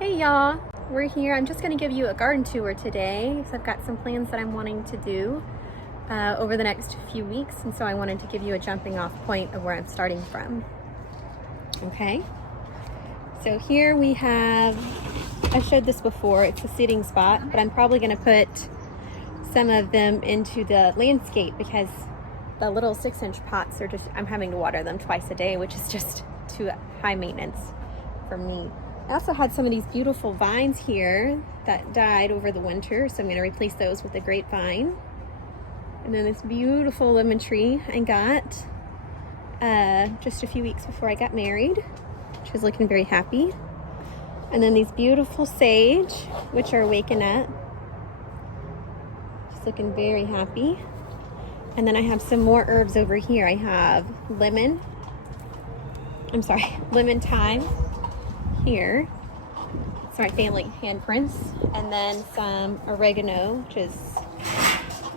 Hey y'all, we're here. I'm just going to give you a garden tour today. So I've got some plans that I'm wanting to do over the next few weeks, and so I wanted to give you a jumping off point of where I'm starting from. Okay, so here we have, I showed this before, it's a seating spot, but I'm probably going to put some of them into the landscape because the little 6-inch pots are just, I'm having to water them twice a day, which is just too high maintenance for me. I also had some of these beautiful vines here that died over the winter, so I'm going to replace those with a grapevine. And then this beautiful lemon tree I got just a few weeks before I got married, which is looking very happy. And then these beautiful sage, which are waking up. Just looking very happy. And then I have some more herbs over here. I have lemon thyme here. It's my family handprints. And then some oregano, which is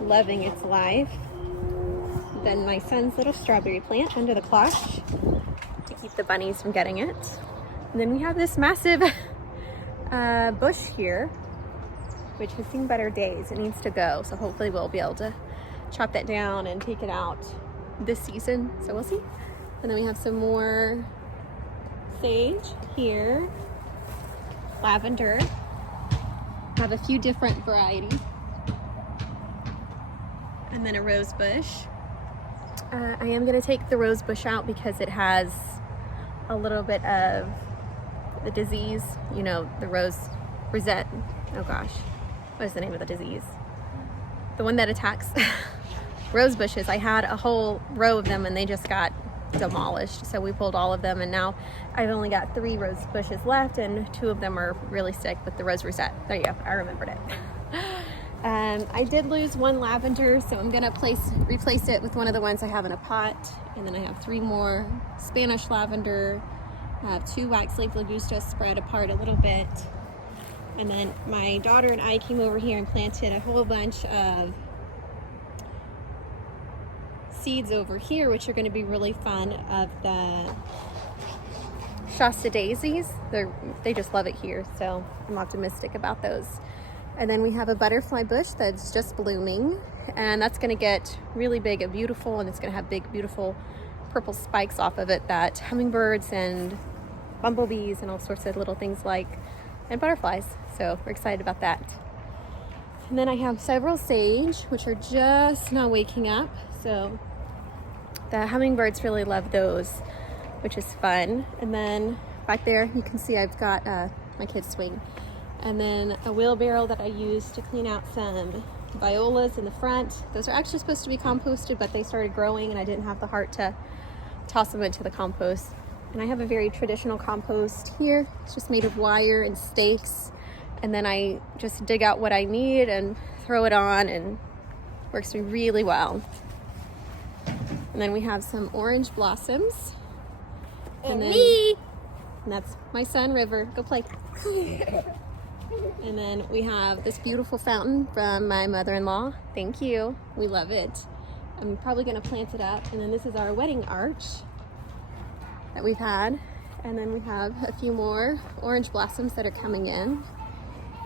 loving its life. Then my son's little strawberry plant under the cloche to keep the bunnies from getting it. And then we have this massive bush here, which has seen better days. It needs to go, so hopefully we'll be able to chop that down and take it out this season, so we'll see. And then we have some more sage here, lavender. I have a few different varieties. And then a rose bush. I am going to take the rose bush out because it has a little bit of the disease, you know, the rose rosette. Oh gosh, what is the name of the disease? The one that attacks rose bushes. I had a whole row of them and they just got demolished, so we pulled all of them, and now I've only got 3 rose bushes left, and 2 of them are really sick with the rose rosette. There you go, I remembered it. I did lose 1 lavender, so I'm gonna replace it with one of the ones I have in a pot. And then I have 3 more Spanish lavender. I have 2 wax leaf Ligusta spread apart a little bit. And then my daughter and I came over here and planted a whole bunch of seeds over here, which are going to be really fun, of the Shasta Daisies. They just love it here, so I'm optimistic about those. And then we have a butterfly bush that's just blooming, and that's going to get really big and beautiful, and it's going to have big, beautiful purple spikes off of it that hummingbirds and bumblebees and all sorts of little things like, and butterflies. So we're excited about that. And then I have several sage, which are just now waking up. So the hummingbirds really love those, which is fun. And then back there, you can see I've got my kids' swing. And then a wheelbarrow that I used to clean out some violas in the front. Those are actually supposed to be composted, but they started growing and I didn't have the heart to toss them into the compost. And I have a very traditional compost here. It's just made of wire and stakes. And then I just dig out what I need and throw it on, and works really well. And then we have some orange blossoms. And me! And that's my son, River. Go play. And then we have this beautiful fountain from my mother-in-law. Thank you. We love it. I'm probably going to plant it up. And then this is our wedding arch that we've had. And then we have a few more orange blossoms that are coming in.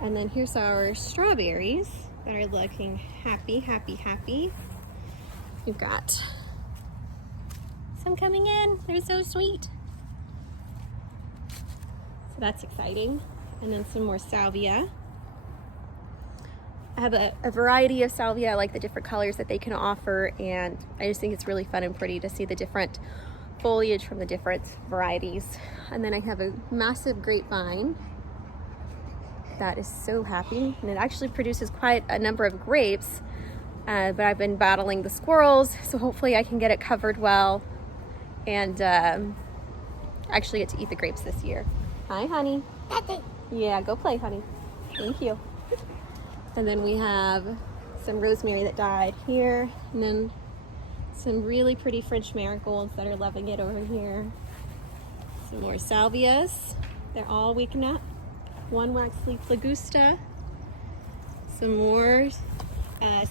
And then here's our strawberries that are looking happy, happy, happy. We've got some coming in. They're so sweet. So that's exciting. And then some more salvia. I have a variety of salvia. I like the different colors that they can offer, and I just think it's really fun and pretty to see the different foliage from the different varieties. And then I have a massive grapevine that is so happy, and it actually produces quite a number of grapes, but I've been battling the squirrels, so hopefully I can get it covered well and actually get to eat the grapes this year. Hi, honey. Yeah, go play, honey. Thank you. And then we have some rosemary that died here, and then some really pretty French marigolds that are loving it over here. Some more salvias. They're all waking up. 1 wax leaf Ligusta. Some more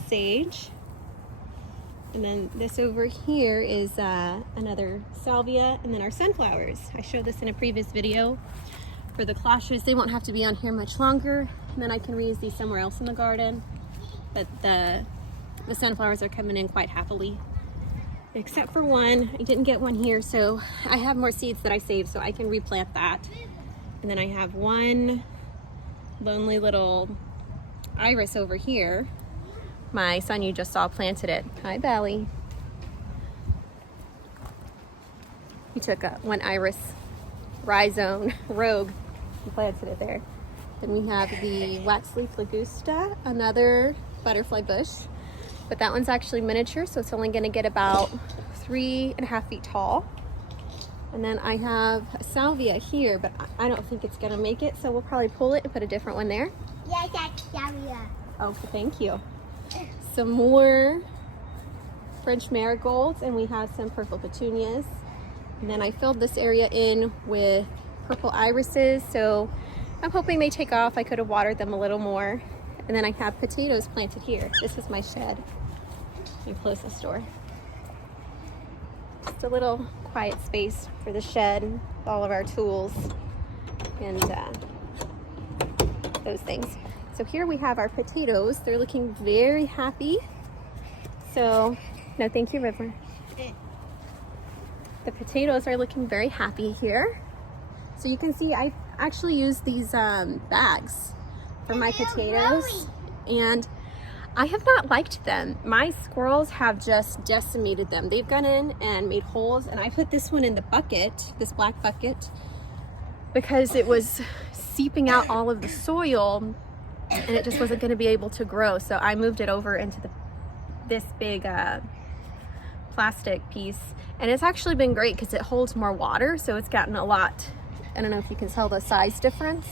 sage. And then this over here is another salvia, and then our sunflowers. I showed this in a previous video. for the cloches. They won't have to be on here much longer. And then I can reuse these somewhere else in the garden. But the sunflowers are coming in quite happily. Except for one. I didn't get one here, so I have more seeds that I saved, so I can replant that. And then I have one lonely little iris over here. My son you just saw planted it. Hi, Belly. He took one iris rhizome rogue and planted it there. Then we have the waxleaf lagusta, another butterfly bush, but that one's actually miniature, so it's only going to get about 3.5 feet tall. And then I have a salvia here, but I don't think it's going to make it, so we'll probably pull it and put a different one there. Yes, that's salvia. Oh, thank you. Some more French marigolds, and we have some purple petunias. And then I filled this area in with purple irises, so I'm hoping they take off. I could have watered them a little more. And then I have potatoes planted here. This is my shed. Let me close this door. Just a little quiet space for the shed, with all of our tools and those things. So here we have our potatoes. They're looking very happy. So, no, thank you, River. The potatoes are looking very happy here. So you can see I actually use these bags for my potatoes, and I have not liked them. My squirrels have just decimated them. They've gone in and made holes, and I put this one in the bucket, this black bucket, because it was seeping out all of the soil and it just wasn't going to be able to grow. So I moved it over into this big plastic piece, and it's actually been great because it holds more water, so it's gotten a lot. I don't know if you can tell the size difference,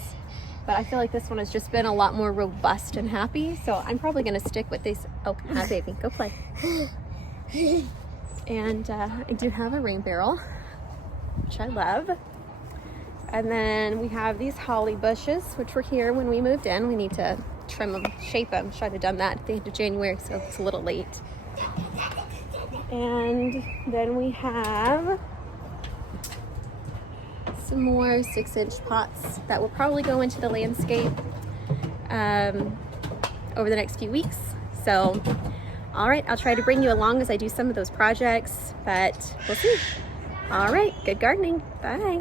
but I feel like this one has just been a lot more robust and happy. So I'm probably going to stick with these. Oh, hi baby, go play. And I do have a rain barrel, which I love. And then we have these holly bushes, which were here when we moved in. We need to trim them, shape them. Should have done that at the end of January, so it's a little late. And then we have some more 6-inch pots that will probably go into the landscape over the next few weeks. So, all right, I'll try to bring you along as I do some of those projects, but we'll see. All right, good gardening. Bye.